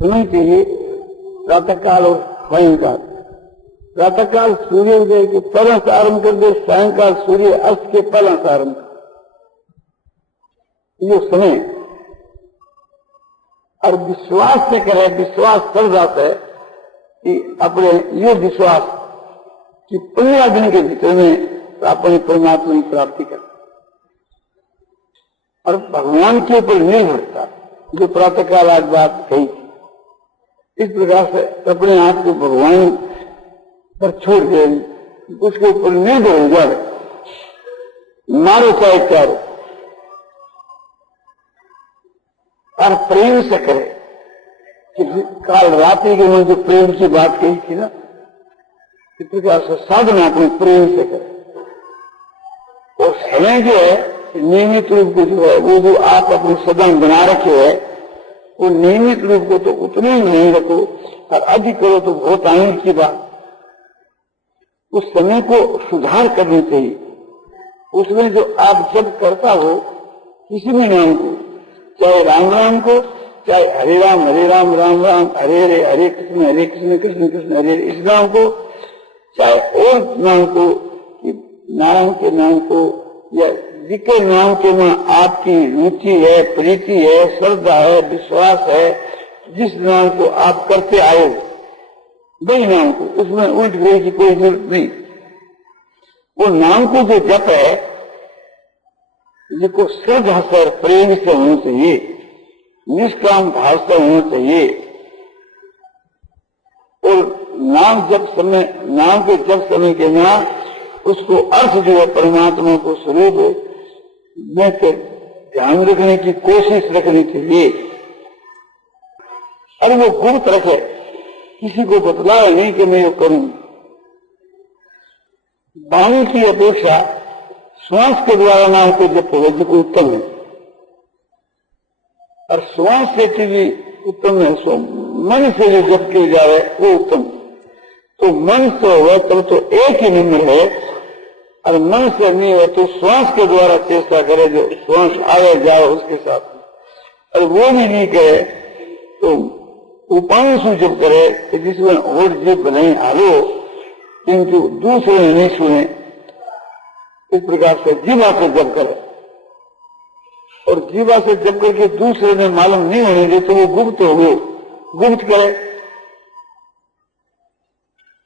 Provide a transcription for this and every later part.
समय के लिए प्रातःकाल और सायंकाल। प्रातःकाल सूर्योदय के पहले से आरंभ कर दे, सायंकाल सूर्य अस्त के पहले से आरंभ कर। ये समय और विश्वास से करे, विश्वास कर जाता है कि अपने ये विश्वास कि 15 दिन के भीतर में अपने परमात्मा की प्राप्ति कर, और भगवान के ऊपर निर्भरता, जो प्रातःकाल आज बात कही, इस प्रकार से अपने आप को भगवान पर छोड़ दे, उसके ऊपर निर्भर हो जाए, मारो चाहे चारो, और प्रेम से करे। कि काल रात्रि के में जो प्रेम की बात कही थी ना, इस प्रकार से साधना अपने प्रेम से करे। और समय जो है नियमित रूप को जो है वो जो आप अपने सदन बना रखे है, वो नियमित रूप को तो उतने ही नहीं रखो, और अधिक करो तो बहुत आनंद की बात। उस समय को सुधार करनी चाहिए। उसमें जो आप जब करता हो किसी भी नाम को, चाहे राम राम को, चाहे हरे राम राम राम हरे हरे, हरे कृष्ण कृष्ण कृष्ण हरे हरे, इस नाम को, चाहे और नाम को, नारायण के नाम को, या जिसके नाम के में आपकी रुचि है, प्रीति है, श्रद्धा है, विश्वास है, जिस नाम को आप करते आए वही नाम को, उसमें उल्ट गए की कोई जरूरत नहीं। वो नाम को जो जप है, जिसको श्रद्धा से प्रेम से होना चाहिए, निष्काम भाव से होना चाहिए। और नाम जप समय, नाम के जप समय के ना उसको अर्थ जो है परमात्मा को स्वरूप में ध्यान रखने की कोशिश रखनी चाहिए। और वो गुप्त रखे, किसी को बतलाए नहीं कि मैं ये करूं। वाणी की अपेक्षा श्वास के द्वारा नाम को जप हो जो उत्तम है, और श्वास से भी उत्तम है। सो मन से जो जप किया जाए वो उत्तम। तो मन से हो तब तो एक ही नंबर है, और मन से नहीं हो तो श्वास के द्वारा चेष्टा करे, जो श्वास आवे जाए उसके साथ। और वो भी नहीं करे तो उपाय से जप करे, जिसमें और जप नहीं हारो, किंतु दूसरे नहीं सुने। इस प्रकार से जीवा से जप करे, और जीवा से जप करके दूसरे ने मालूम नहीं होने दे तो वो गुप्त हो गए, गुप्त करे।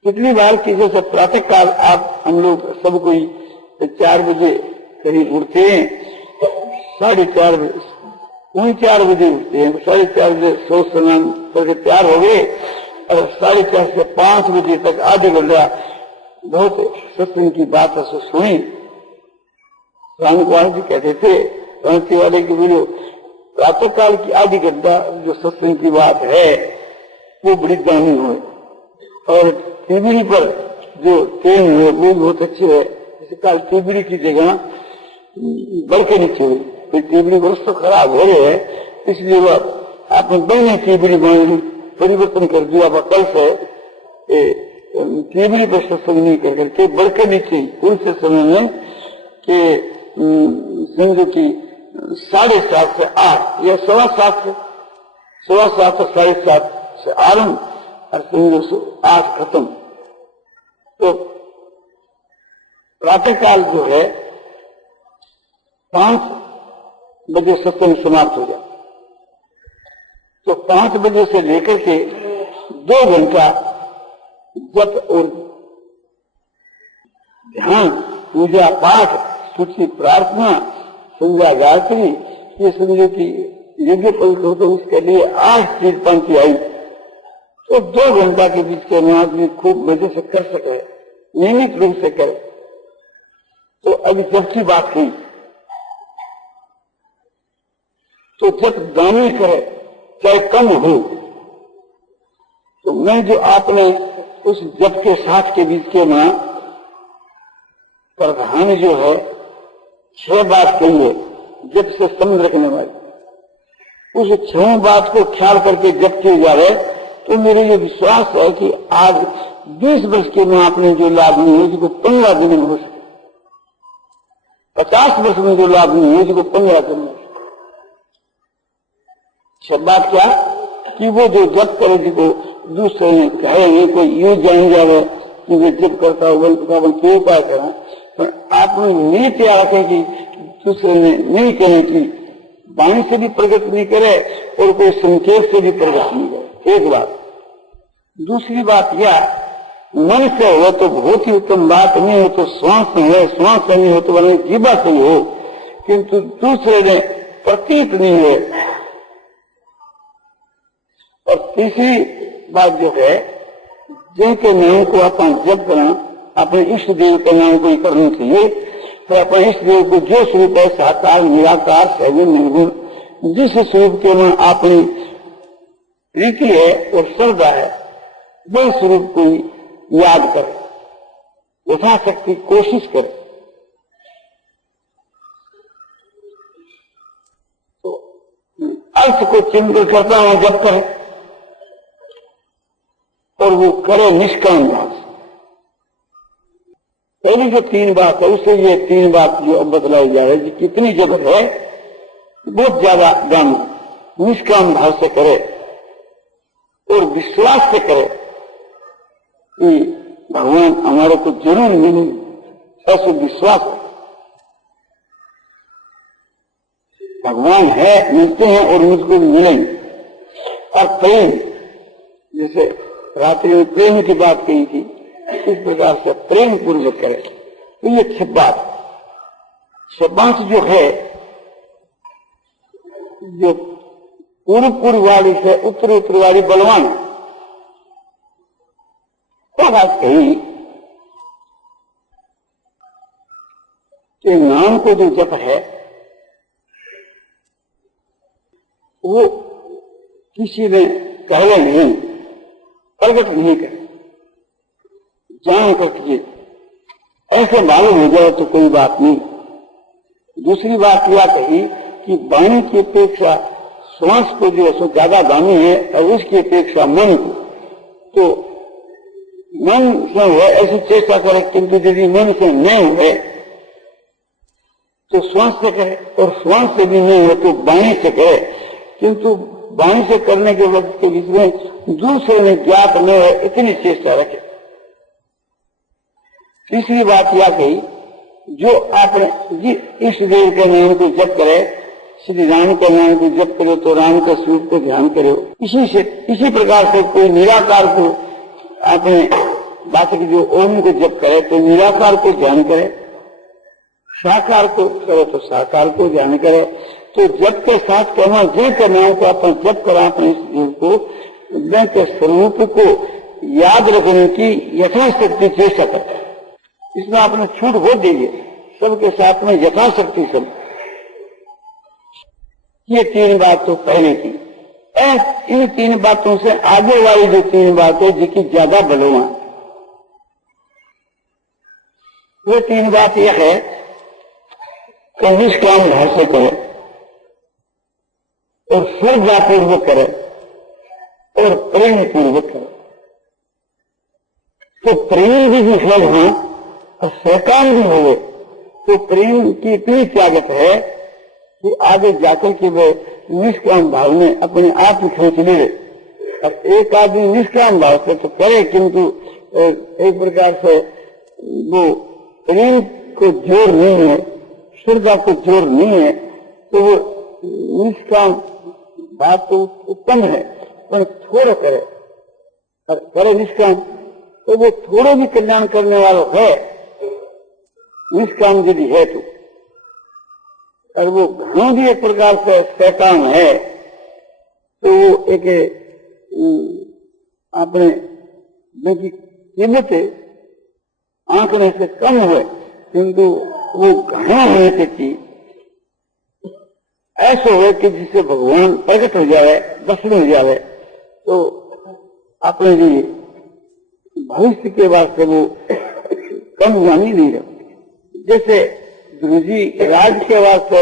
कितनी बार की जैसे प्रातः काल आप हम लोग सब कोई 4 बजे कहीं उठते हैं, 4:30 बजे, वही 4 बजे उठते हैं, 4:30 बजे सोच स्नान करके तैयार हो गए, और 4:30 से 5 बजे तक आधे घंटा बहुत सत्संग की बात सुनी। राम कुमार जी कहते थे क्रांति वाले की वीडियो, प्रातः काल की आधी घंटा जो सत्संग की बात है वो बड़ी दानी हुई, और टीवी पर जो ट्रेन है वो बहुत अच्छी है। जैसे कल टीबड़ी की जगह बढ़के नीचे हुई, फिर टीबड़ी वर्ष तो खराब हो रहे हैं, इसलिए वो आपने बड़ी टीबड़ी परिवर्तन कर दिया। कल से टीबड़ी पर सत्संग नहीं कर करके बढ़के नीचे उनसे समय में कि समझो की 7:30 से 8 या 7:15 से 7:30 से आरंभ, और समझो 8 खत्म। तो प्रातःकाल जो है 5 बजे सत्संग समाप्त हो जाए, तो 5 बजे से लेकर के 2 घंटा जप और ध्यान, पूजा पाठ, स्तुति प्रार्थना, संध्या गायत्री, ये समझो कि यज्ञ पवित्र हो तो उसके लिए 8 चीज पंक्ति आई। तो 2 घंटा के बीच के आदमी खूब मजे से कर सके, नियमित रूप से करे। तो अभी जब की बात हुई तो जब दानी करे चाहे कम हो, तो मैं जो आपने उस जप के साथ के बीच के ना प्रधान जो है 6 बात कही है जप से संबंध रखने वाली, उस 6 बात को ख्याल करके जप किए जा रहे, तो मेरे ये विश्वास है कि आज 20 वर्ष के में आपने जो लाभ नहीं है जिसको 15 दिन में हो सके, 50 वर्ष में जो लाभ नहीं है जिसको 15 दिन में हो सके। 6 बात क्या? कि वो जो जप करे जिसको दूसरे ने कहे नहीं, कोई यूं जान जावे कि वे जप करता हो बोलता क्यों उपाय करा, पर आप नहीं तैयार रखे कि दूसरे ने नहीं कहे कि वाणी से भी प्रकट नहीं करे और कोई संकेत से भी प्रकट नहीं करे। एक बात। दूसरी बात यह, मन से हो तो बहुत ही उत्तम बात, नहीं हो तो श्वास से है, श्वास से नहीं हो तो बने जीवा से ही हो, किंतु दूसरे ने प्रतीत नहीं है। और तीसरी बात जो है, जिनके नाम को अपन जप करना, अपने इष्ट देव के नाम को ही करना चाहिए। तो अपने इष्ट देव को जो स्वरूप है, साकार निराकार सहजन निर्गुण, जिस स्वरूप के मन अपनी रीति है और श्रद्धा है, वह स्वरूप को ही याद करे, यथाशक्ति कोशिश करे। तो अर्थ को चिंतन करता हुआ जब करे और वो करे निष्काम भाव से। पहली जो 3 बात है उससे ये 3 बात जो अब बतलाई जा रही है, कितनी जगह है, बहुत ज्यादा दान निष्काम भाव से करे और विश्वास से करे कि भगवान हमारे को जरूर मिलेंगे, ऐसे विश्वास है। भगवान है, मिलते हैं और मुझको भी मिलेंगे। और प्रेम, जैसे रात्रि में प्रेम की बात कही थी, इस प्रकार से प्रेम पूर्वक करे। तो ये छब्बास जो है, जो पूर्व वाली से उत्तर वाली बलवान है। तो बात कही कि नाम को जो जप है वो किसी ने कहले नहीं, प्रकट नहीं करे, जान करके ऐसे मालूम हो जाए तो कोई बात नहीं। दूसरी बात यह कही कि वाणी की अपेक्षा श्वास को जो है ज्यादा दानी है, और उसकी अपेक्षा मन को, तो मन से हुए ऐसी चेष्टा करे, किंतु यदि मन से नहीं हुए तो श्वास से करे, और श्वास से भी नहीं हो तो वाणी से करे, किंतु वाणी से करने के वक्त के बीच में दूसरे ने ज्ञात न हो इतनी चेष्टा रखे। तीसरी बात यह कही, जो आपने इष्ट देव के नाम को जप करे, श्री राम के नाम को जप करो तो राम का स्वरूप को ध्यान करो। इसी प्रकार से कोई निराकार को आपने बात की, जो ओम को जप करे तो निराकार को ध्यान करे, साकार को करे तो साकार को ध्यान करे। तो जप के साथ कहना जो के नाम को अपन जप करा, अपने इस जीव को के स्वरूप को याद रखने की यथाशक्ति चेष्टा करता है। इसमें आपने छूट हो दीजिए, सबके साथ में यथाशक्ति सब। ये 3 बात तो पहले की। इन 3 बातों से आगे वाली जो 3 बातें जिनकी ज्यादा बलवान, वो 3 बात यह है कि निष्काम भाव से करे और श्रद्धापूर्वक करे और प्रेम पूर्वक करे। तो प्रेम भी विफल हो और सकाम भी हो, तो प्रेम की इतनी त्यागत है कि आगे जाकर के वे निष्काम भाव में अपने आप ही खींच ले। और एक आदमी निष्काम भाव से तो करे, किंतु एक प्रकार से वो प्रेम को जोर नहीं है, श्रद्धा को जोर नहीं है, तो वो निष्काम भाव तो उत्तम है, पर थोड़ा करे और करे निष्काम, तो वो थोड़ा भी कल्याण करने वाला है निष्काम यदि है तो। और वो घणों भी एक प्रकार से सकाम है, तो वो एक अपने की कीमत आंकड़े से कम है, किंतु वो घना होने से चीज ऐसा हो कि जिससे भगवान प्रकट हो जाए, दर्शन हो जाए, तो अपने लिए भविष्य के वास्ते वो कम जानी नहीं रखती। जैसे गुरु जी राज के वास्ते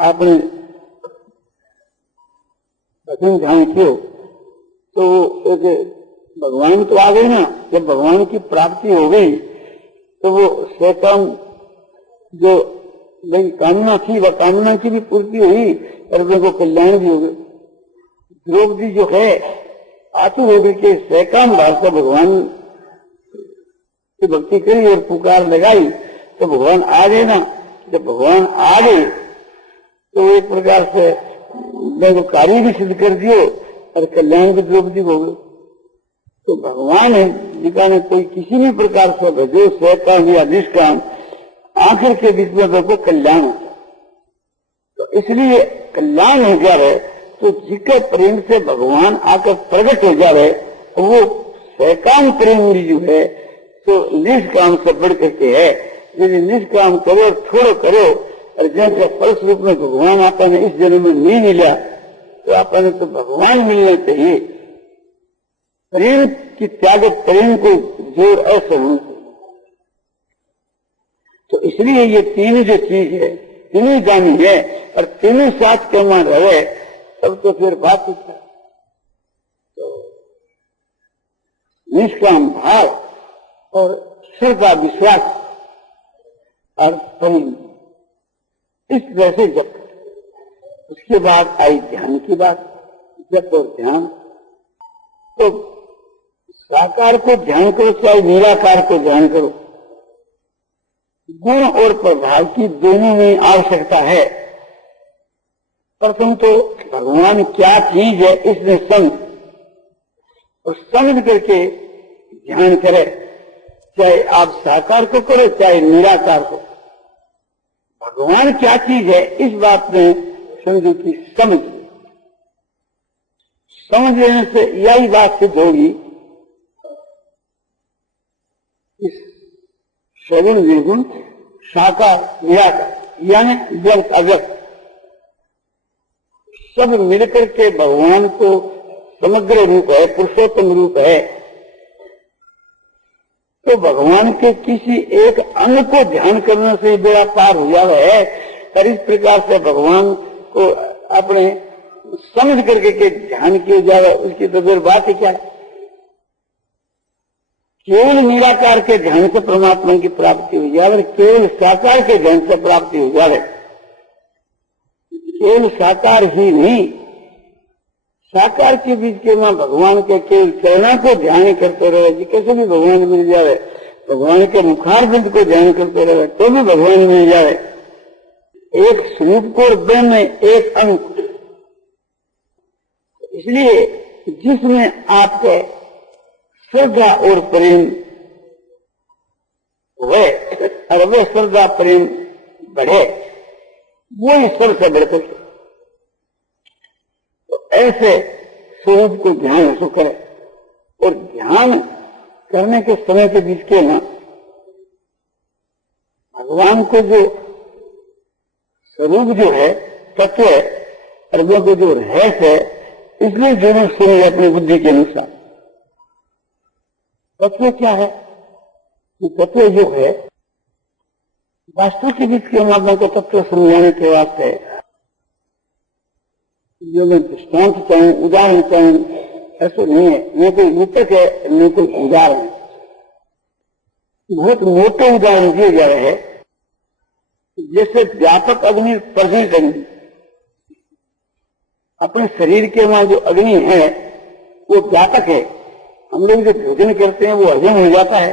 आपने दर्शन ध्यान किया, तो एक भगवान तो आ गए ना, जब भगवान की प्राप्ति हो गई तो वो स्वयं जो मेरी कामना थी वह कामना की भी पूर्ति हुई और मेरे को कल्याण भी हो गया। द्रौपदी जो है आतुर होकर के सैकाम भाव से भगवान की भक्ति करी और पुकार लगाई तो भगवान आ गए ना। जब भगवान आ गए तो एक प्रकार से मैं तो कार्य भी सिद्ध कर दियो और कल्याण भी द्रौपदी हो गए। तो भगवान है जिका ने कोई किसी भी प्रकार से भजो सैकाम या निष्काम आखिर के बीच में देखो कल्याण होता। तो इसलिए कल्याण हो जाए तो जिसके प्रेम से भगवान आकर प्रकट हो जाए वो सैकाम प्रेम जो है तो निष्काम से बढ़ करके है। यदि निष्काम करो थोड़ो करो और जैसे फलस्वरूप में भगवान आपने इस जन्म में नहीं मिला तो आपने तो भगवान मिलना चाहिए। प्रेम की त्याग प्रेम को जोर ऐसे होना चाहिए। तो इसलिए ये तीन जो चीज है तीनों जानी है और तीनों साथ के मान रहे तब तो फिर बात है। तो निष्काम भाव और श्रद्धा विश्वास और प्रेम इस तरह से जप। उसके बाद आई ध्यान की बात। जप और ध्यान तो साकार को ध्यान करो चाहे निराकार को ध्यान करो, गुण और प्रभाव की दोनों में आवश्यकता है। प्रथम तो भगवान क्या चीज है इसमें समझ और समझ करके ध्यान करे, चाहे आप साकार को करो चाहे निराकार को। भगवान क्या चीज है इस बात में समझो कि समझ लेने से यही बात सिद्ध होगी। इस सगुण निर्गुण साकार निराकार यानी व्यक्त अव्यक्त सब मिलकर के भगवान को समग्र रूप है, पुरुषोत्तम रूप है। तो भगवान के किसी एक अंग को ध्यान करने से बेड़ा पार हो जाता है। और इस प्रकार से भगवान को अपने समझ करके के ध्यान किया जाए उसकी तो फिर बात ही क्या है। केवल निराकार के ध्यान से परमात्मा की प्राप्ति हो जाए और केवल साकार के ध्यान से प्राप्ति हो जाए। केवल साकार ही नहीं, साकार के बीच के मां भगवान के केवल चरणों को ध्यान करते रहे जी कैसे भी भगवान मिल जाए। भगवान के मुखार बिंद को ध्यान करते रहे तो भी भगवान मिल जाए। एक स्वरूप को और ब्रह्म में एक अंक। इसलिए जिसमें आपके श्रद्धा और प्रेम हुए और वे श्रद्धा प्रेम बढ़े वो ईश्वर से बढ़ते। तो ऐसे स्वरूप को ध्यान रखो करे और ध्यान करने के समय के बीच के ना भगवान को जो स्वरूप जो है तत्व है और वो को जो रहस्य है इसलिए जरूर सुनिए अपनी बुद्धि के अनुसार। तत्व क्या है? तत्व जो है वास्तव के बीच के माध्यम को तत्व समझाने के वास्ते जो मैं दृष्टांत चाहूं उदाहरण चाहूं ऐसा नहीं है, न कोई रूपक है न कोई उदाहरण है। बहुत मोटे उदाहरण दिए जा रहे हैं जैसे व्यापक अग्नि प्रज्वलित अग्नि। अपने शरीर के वहां जो अग्नि है वो व्यापक है। हम लोग जो भोजन करते हैं वो हजम हो जाता है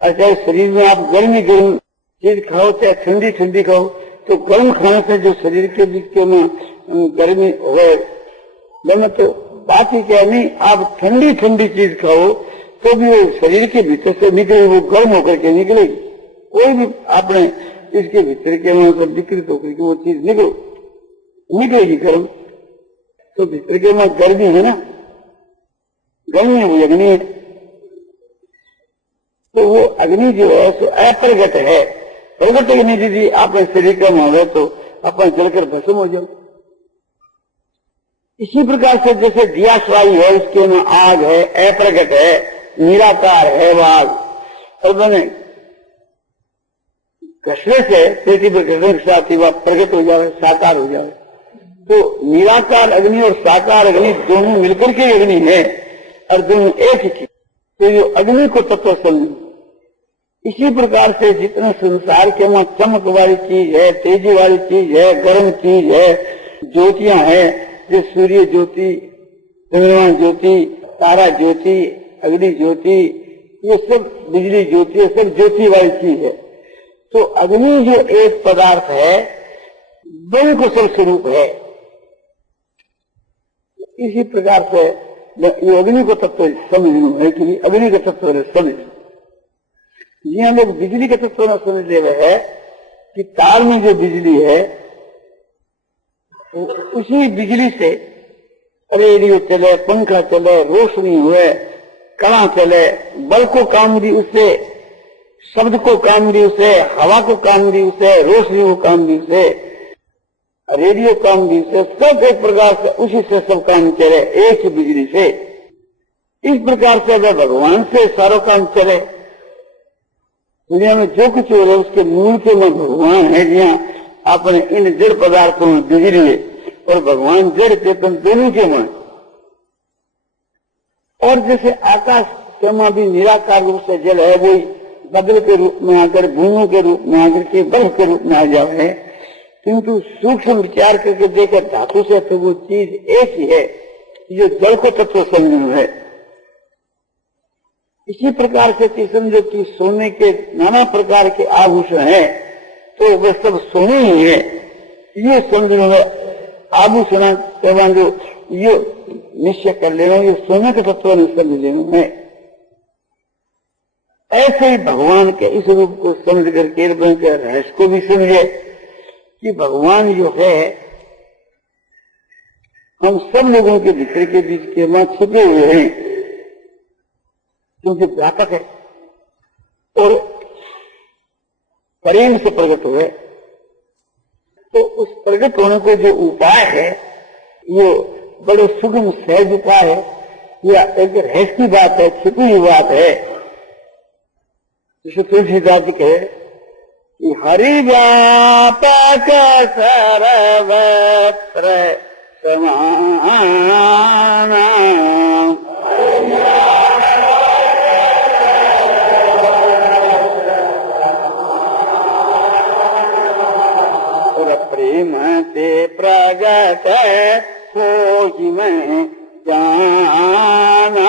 और चाहे शरीर में आप गर्मी गर्म चीज खाओ चाहे ठंडी ठंडी खाओ तो गर्म खाने से जो शरीर के बीच के में गर्मी हो मैंने तो बात ही क्या नहीं। आप ठंडी ठंडी चीज खाओ तो भी वो शरीर के भीतर से निकले वो गर्म होकर के निकलेगी। कोई भी आपने इसके भीतर के वहां से विकृत होकर के वो चीज निकलेगी गर्म। तो भीतर के वहां गर्मी है ना, गर्मी वो अग्नि है। तो वो अग्नि जो है सो अप्रगट है। प्रगट अग्नि यदि आपने शरीर का मांगे तो अपन जलकर भस्म हो जाओ। इसी प्रकार से जैसे दिया स्वाई है उसके में आग है, अप्रगट है, निराकार है वो आग। और मैंने घसने से पेटी पर घसने के साथ ही वह प्रगट हो जाए, साकार हो जाए। तो निराकार अग्नि और साकार अग्नि दोनों मिलकर के अग्नि है और दोनों एक ही। तो ये अग्नि को तत्व समझो। इसी प्रकार से जितना संसार के वहां चमक वाली चीज है, तेजी वाली चीज है, गर्म चीज है, ज्योतियां हैं, जो सूर्य ज्योति चंद्रमा ज्योति, तारा ज्योति, अग्नि ज्योति, ये सब बिजली ज्योति, ये सब ज्योति वाली चीज है। तो अग्नि जो एक पदार्थ है ब्रह्म को सब स्वरूप है। इसी प्रकार से ये अग्नि को तत्व समझ है कि अग्नि का तत्व समझ। ये हम लोग बिजली के तत्व में समझ ले रहे हैं कि तार में जो बिजली है उसी बिजली से रेडियो चले, पंखा चले, रोशनी हुए, कला चले, बल को काम दी उससे, शब्द को काम दी उसे, हवा को काम दी उसे, रोशनी को काम दी उसे, रेडियो काम दी उसे, सब एक प्रकार से उसी से सब काम चले, एक ही बिजली से। इस प्रकार से अगर भगवान से सारा काम चले, दुनिया में जो कुछ हो रहा है उसके मूल के में भगवान है। जहाँ अपने इन जड़ पदार्थों में बिजली है और भगवान जड़ चेतन दोनों के मन। और जैसे आकाश क्षमा भी निराकार रूप से जल है, वही बदल के रूप में आकर, भूमों के रूप में आकर के, बर्फ के रूप में आ जाए, किंतु सूक्ष्म विचार करके देखकर धातु से तो वो चीज एक ही है जो जल को तत्व समझ है। इसी प्रकार से समझो कि सोने के नाना प्रकार के आभूषण है तो वह सब सोने ही है। ये समझ आभूषण जो ये निश्चय कर लेना, ये सोने के तत्व में समझ लेना है। ऐसे ही भगवान के इस रूप को समझ करके रहस्य को भी समझे कि भगवान जो है हम सब लोगों के भीतर के बीच के वहां छुपे हुए हैं, क्योंकि व्यापक है और प्रेम से प्रकट हुए। तो उस प्रकट होने को जो उपाय है ये बड़े सुगम सहज उपाय है, या एक रहस्य की बात है, छिपी हुई बात है। जिसे तुलसीदास जी कहे कि हरि व्यापक सर्वत्र समान, प्रेम से प्रगट होई मैं जाना।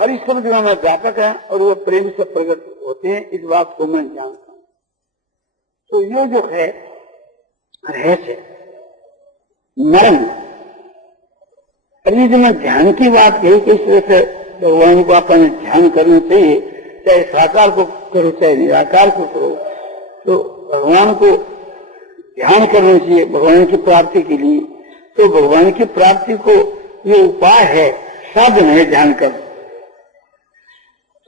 हरि शब्द में व्यापक है और वो प्रेम से प्रकट होते हैं, इस बात को मैं जानता हूं। तो ये जो है रहस्य मर्म, अभी मैं ध्यान की बात कही कि इस तरह से भगवान को अपन ध्यान करना चाहिए, चाहे साकार को करो चाहे निराकार को करो, तो भगवान को ध्यान करना चाहिए भगवान की प्राप्ति के लिए। तो भगवान की प्राप्ति को ये उपाय है, साधन है ध्यान कर।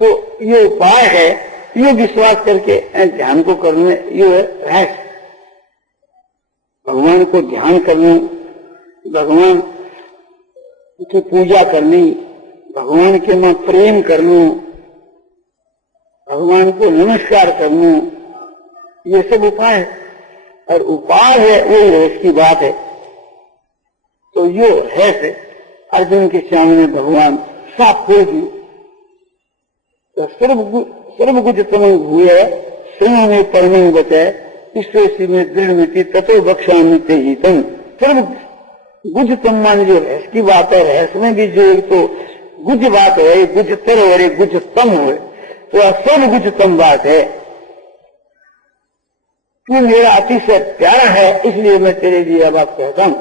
तो ये उपाय है, ये विश्वास करके ध्यान को करने, ये रहस्य भगवान को ध्यान करना, भगवान की पूजा करनी, भगवान के में प्रेम करना, भगवान को नमस्कार करना, ये सब उपाय है। और उपाय है वो रहस्य की बात है। तो ये रहस्य अर्जुन के सामने भगवान साफ खोल दी। तो सर्वगुजतम हुए स्वयं में परम बचे ईश्वर में दृढ़ मिति तथो बख्शामि ते हितम। सर्व गुजतम मान जो रहस्य की बात है, रहस्य में भी जो एक तो गुज बात है, गुजतर और एक गुजतम है, तो सब गुजतम बात है। तू मेरा अतिशय प्यारा है, इसलिए मैं तेरे लिए अब आप कहता हूं,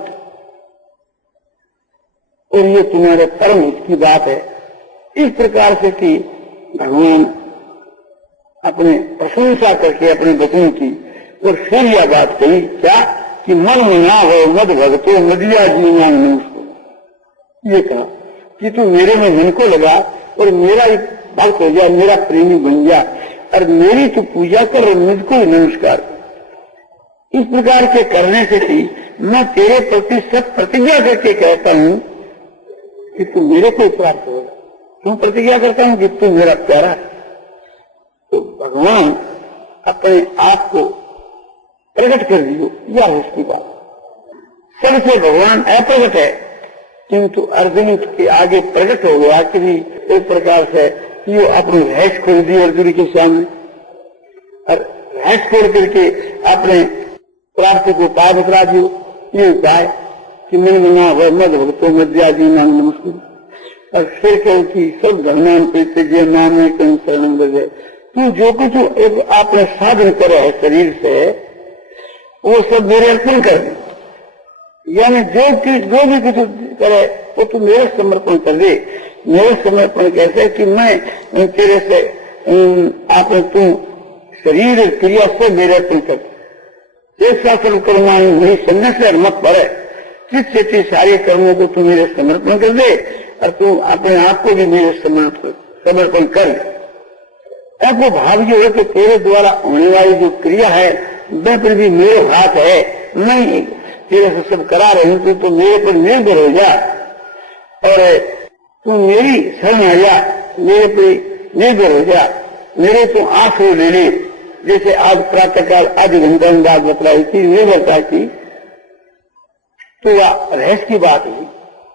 और ये तुम्हारे परम हित की बात है। इस प्रकार से कि भगवान अपने प्रशंसा करके अपने बच्चों की, और फिर यह बात कही क्या कि मन मना हो मद भगतो मदिया जीवन मनुष्य। ये कहा कि तू मेरे में मन को लगा और मेरा एक भक्त हो जा, मेरा प्रेमी बन जा, और मेरी तू पूजा कर और मुझको नमस्कार कर। इस प्रकार के करने से थी मैं तेरे प्रति सब प्रतिज्ञा करके कहता हूं कि तू मेरे को प्राप्त होगा। क्यों प्रतिज्ञा करता हूं कि तू मेरा प्यारा है। तो भगवान अपने आप को प्रकट कर दियो, यह है उसकी बात। सबसे भगवान अप्रकट है, किंतु अर्जुन के आगे प्रकट हो गया कि एक प्रकार से यो अपनी रहस्य खोल दी अर्जुन के सामने। और रहस्य छोड़ करके अपने प्राप्ति को पार बकरा दियो। ये उपाय कि मैं मना वह मद भक्तों मध्यादि नाम नमस्कार। और फिर कहो कि सब धर्मान प्रीति नाम शरण बजे। तू जो कुछ एक आपने साधन करे है शरीर से, वो सब मेरे अर्पण कर दे। यानी जो भी कुछ करे वो तू मेरे समर्पण कर दे। मेरे समर्पण कैसे कि मैं तेरे से आपने तू शरीर क्रिया से मेरे अर्पण कर। जैसा सब कर्माणी वही संन्यास और मत पड़े। चित सारे कर्मों को तू मेरे समर्पण कर दे और तू अपने आप को भी मेरे समर्पण कर। ऐसा भाव जो है कि तेरे द्वारा होने वाली जो क्रिया है वह पर भी मेरे हाथ है, नहीं तेरे से सब करा रही हूं, तो मेरे पर निर्भर हो जा और तू मेरी शरण आ जा, मेरे पर निर्भर हो जा, मेरे तो आंसू ले ले। जैसे आज प्रातःकाल आधे घंटा में बात बतलाई थी निर्भरता की, तो यह रहस्य की बात हुई।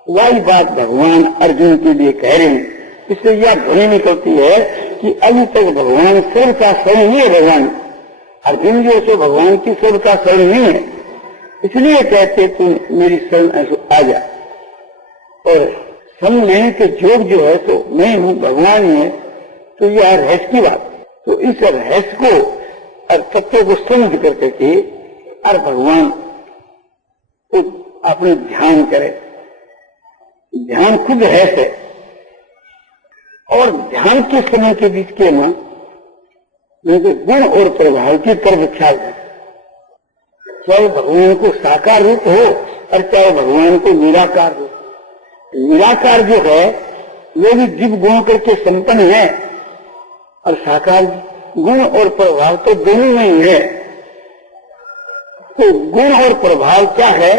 वही बात भगवान अर्जुन के लिए कह रहे हैं। इससे यह ध्वनि निकलती है कि अभी तक भगवान सर्व का शरण नहीं है। भगवान अर्जुन जो सो भगवान की सर्व का शरण नहीं है, इसलिए कहते तू मेरी शरण आ जा। और शरण लेने के योग जो है तो मैं हूँ, भगवान ही है। तो यह रहस्य की बात। तो इस रहस्य को और तत्व को समझ करके और भगवान को अपने ध्यान करे। ध्यान खुद रहस्य है और ध्यान के समय के बीच के ना गुण और प्रभाव की तरफ ख्याल है। चाहे भगवान को साकार रूप हो और चाहे भगवान को निराकार रूप। निराकार जो है वो भी दिव्य गुण करके संपन्न है और साकार गुण और प्रभाव तो दोनों में ही है। तो गुण और प्रभाव क्या है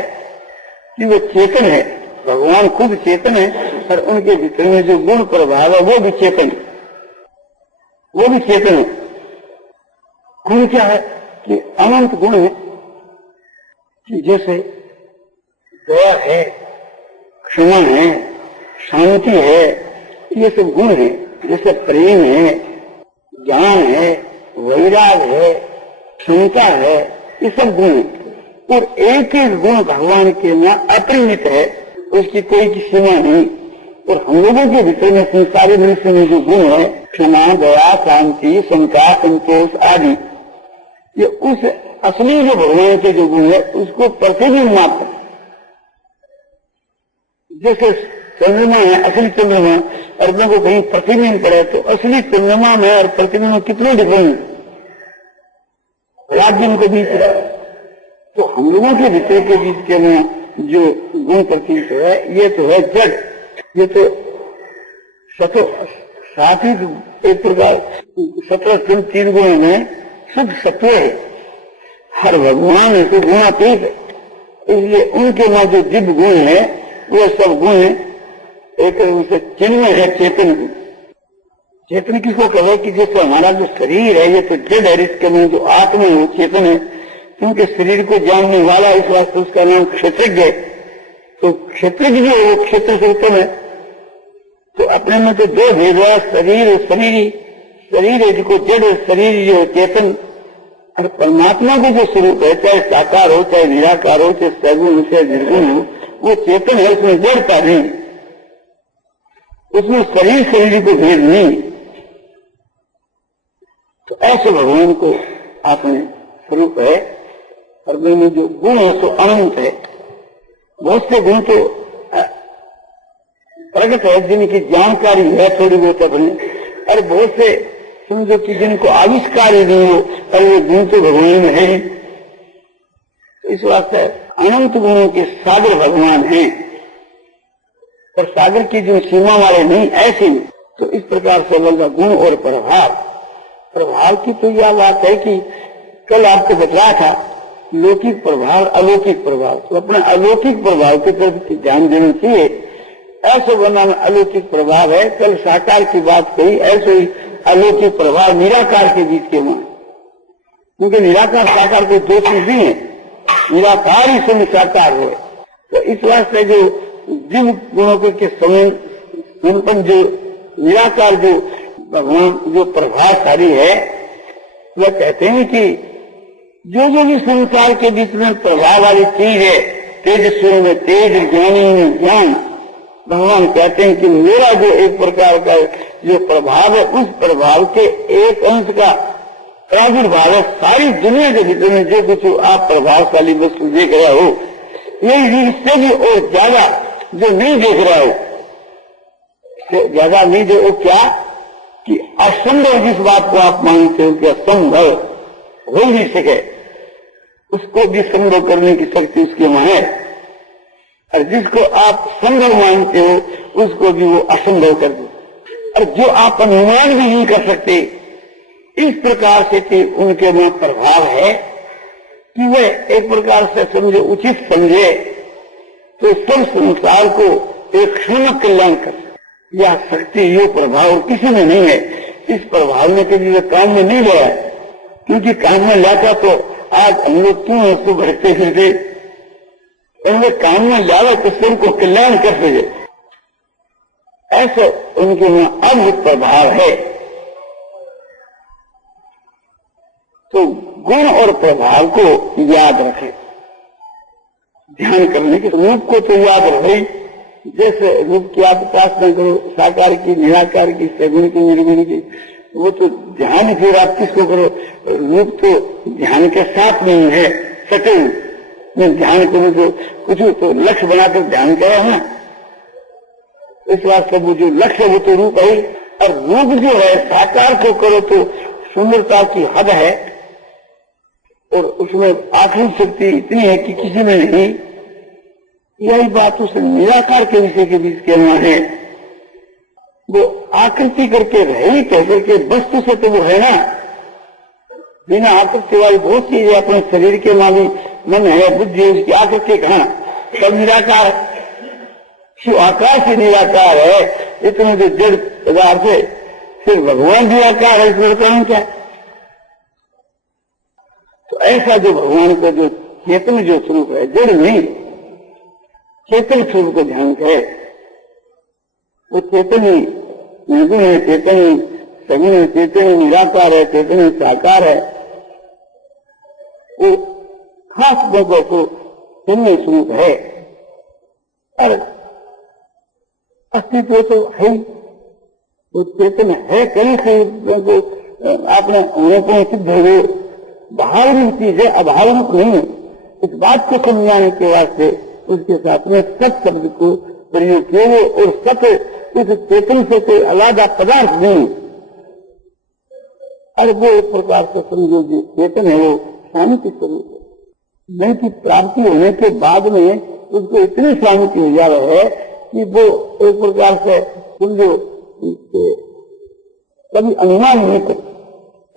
कि वो चेतन है। भगवान खुद चेतन है और उनके भीतर में जो गुण प्रभाव है वो भी चेतन है, वो भी चेतन है। गुण क्या है कि अनंत गुण है कि जैसे दया है, क्षमा है, शांति है, ये सब गुण है। जैसे प्रेम है, ज्ञान है, वैराग है, क्षमता है, ये सब गुण है। और एक एक गुण भगवान के यहाँ अपरिमित है, उसकी कोई की सीमा नहीं। और हम लोगों के भीतर में संसारी मनुष्य में जो गुण है क्षमा, दया, शांति, समता, संतोष आदि, ये उस असली जो भगवान के जो गुण है उसको प्रतिबिंब मात्र। जैसे चंद्रमा है, असली चंद्रमा और अपने को कहीं प्रतिबिंब करे तो असली चंद्रमा में और प्रतिबिंब में कितने डिफरेंस राज्य के बीच है। तो हम लोगों के भीतर के बीच के में जो गुण प्रतीत है ये तो है जड़, ये तो साथ ही एक प्रकार 17 3 गुणों में शुद्ध सत्व है। हर भगवान ऐसे गुणातीत है, इसलिए उनके में जो दिव्य गुण है वो सब गुण एक उनसे चिन्ह है। चेतन चेतन किसको कहे कि जैसे हमारा जो शरीर है ये तो जड़ है, इसके में जो आत्मा है वो चेतन है। क्योंकि शरीर को जानने वाला इस वास्ते उसका नाम क्षेत्रज्ञ है। तो क्षेत्रज्ञ जो है वो क्षेत्र से उत्तम है। तो अपने में तो दो भेद है, शरीर शरीर है जिसको जड़, शरीर जो चेतन। और परमात्मा को जो स्वरूप है चाहे साकार हो चाहे निराकार हो चाहे सगुण हो चाहे निर्गुण हो वो चेतन है, उसमें जड़ता नहीं, उसमें शरीर को भेद नहीं। तो ऐसे भगवान को आपने स्वरूप है और में जो गुण है तो अनंत है। बहुत से गुण तो प्रकट है जिनकी जानकारी है थोड़ी बहुत अपने, और बहुत से समझो कि जिनको आविष्कार ही नहीं हो और ये गुण तो भगवान में है। इस वास्ते अनंत गुणों के सागर भगवान हैं और सागर की जो सीमा वाले नहीं ऐसे। तो इस प्रकार से लगा गुण और प्रभाव की तो यह बात है कि कल आपको बतलाया था लौकिक प्रभाव अलौकिक प्रभाव। तो अपना अलौकिक प्रभाव की तरफ ध्यान देना चाहिए। ऐसे बना में अलौकिक प्रभाव है, कल साकार की बात कही, ऐसे ही अलौकिक प्रभाव निराकार के बीच के मान। क्योंकि निराकार साकार के दो चीज नहीं है, निराकार ही समय साकार हो। तो इस वास्ते जो दिव्य गुणों के संपन्न जो निराकार जो भगवान जो प्रभावशाली है वह कहते हैं कि जो जो भी संसार के बीच में प्रभाव वाली चीज है, तेजस्वी में तेज, ज्ञानी में ज्ञान, भगवान कहते हैं कि मेरा जो एक प्रकार का जो प्रभाव है, उस प्रभाव के एक अंश का प्रादुर्भाव है सारी दुनिया के भीतर में। जो कुछ आप प्रभावशाली वस्तु देख रहे हो, ये इससे भी और ज्यादा जो नहीं देख रहा हो, ज्यादा नहीं दे, वो क्या कि असंभव जिस बात को आप मानते हो कि असंभव हो नहीं सके, उसको भी संभव करने की शक्ति उसके वहां है। और जिसको आप संभव मानते हो, उसको भी वो असंभव कर दे। और जो आप अनुमान भी नहीं कर सकते, इस प्रकार से कि उनके में प्रभाव है कि वे एक प्रकार से समझे, उचित समझे तो सब संसार को एक क्षण कल्याण कर सकते। यह शक्ति, ये प्रभाव किसी में नहीं है। इस प्रभाव ने कभी वे काम में नहीं लिया, क्योंकि काम में लाता तो आज हम लोग क्यों उसको भटकते फिरते। उन्हें काम में लावा तो सबको कल्याण कर सके, ऐसा उनके में अद्भुत प्रभाव है। तो गुण और प्रभाव को याद रखें, ध्यान करने के रूप को तो याद रहे। जैसे रूप की आप उपासना करो, साकार की, निराकार की, सगुण की, निर्गुण की, वो तो ध्यान फिर आप किसको करो। रूप तो ध्यान के साथ नहीं है, सकल में ध्यान करो तो कुछ तो लक्ष्य बनाकर ध्यान करा है। इस बात से वो जो लक्ष्य वो तो रूप है, और रूप जो है साकार को करो तो सुंदरता की हद है, और उसमें आखिरी शक्ति इतनी है कि किसी में नहीं। यही बात उस निराकार के विषय के बीच कहना है। वो आकृति करके रहे कहकर के वस्तु से तो वो है ना, बिना आकृति वाली बहुत चीज है। अपने शरीर के मालिक मन है, बुद्धि है, उसकी आकृति कहाँ, सब निराकार है। शिव आकाश ही निराकार है, इतने जो जड़ पदार्थ है, फिर भगवान निराकार है, इसमें कारण क्या। तो ऐसा जो भगवान का जो चेतन जो स्वरूप है, जड़ नहीं, चेतन स्वरूप को ध्यान करे। वो चेतन ही निर्गुण है, चेतन ही सगुण है, चेतन ही निराकार है, चेतन ही साकार है। वो खास लोगों को चिन्ह स्वरूप है, और अस्तित्व तो है। वो चेतन है, कहीं से आपने होने को सिद्ध हो, भावनिक चीज है, अभावनिक नहीं है। इस बात को समझाने के वास्ते उसके साथ में सत शब्द को प्रयोग किए, और सत इस चेतन से कोई अलग पदार्थ नहीं। और वो एक प्रकार से समझो जो चेतन है वो शांति स्वरूप है। नहीं कि प्राप्ति होने के बाद में उसको इतनी शांति हो जा रहा है कि वो एक प्रकार से समझो कभी अनुमान नहीं कर,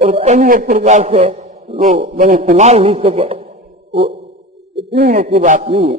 और कभी एक प्रकार से वो मैंने संभाल नहीं सके। वो इतनी ऐसी बात नहीं है।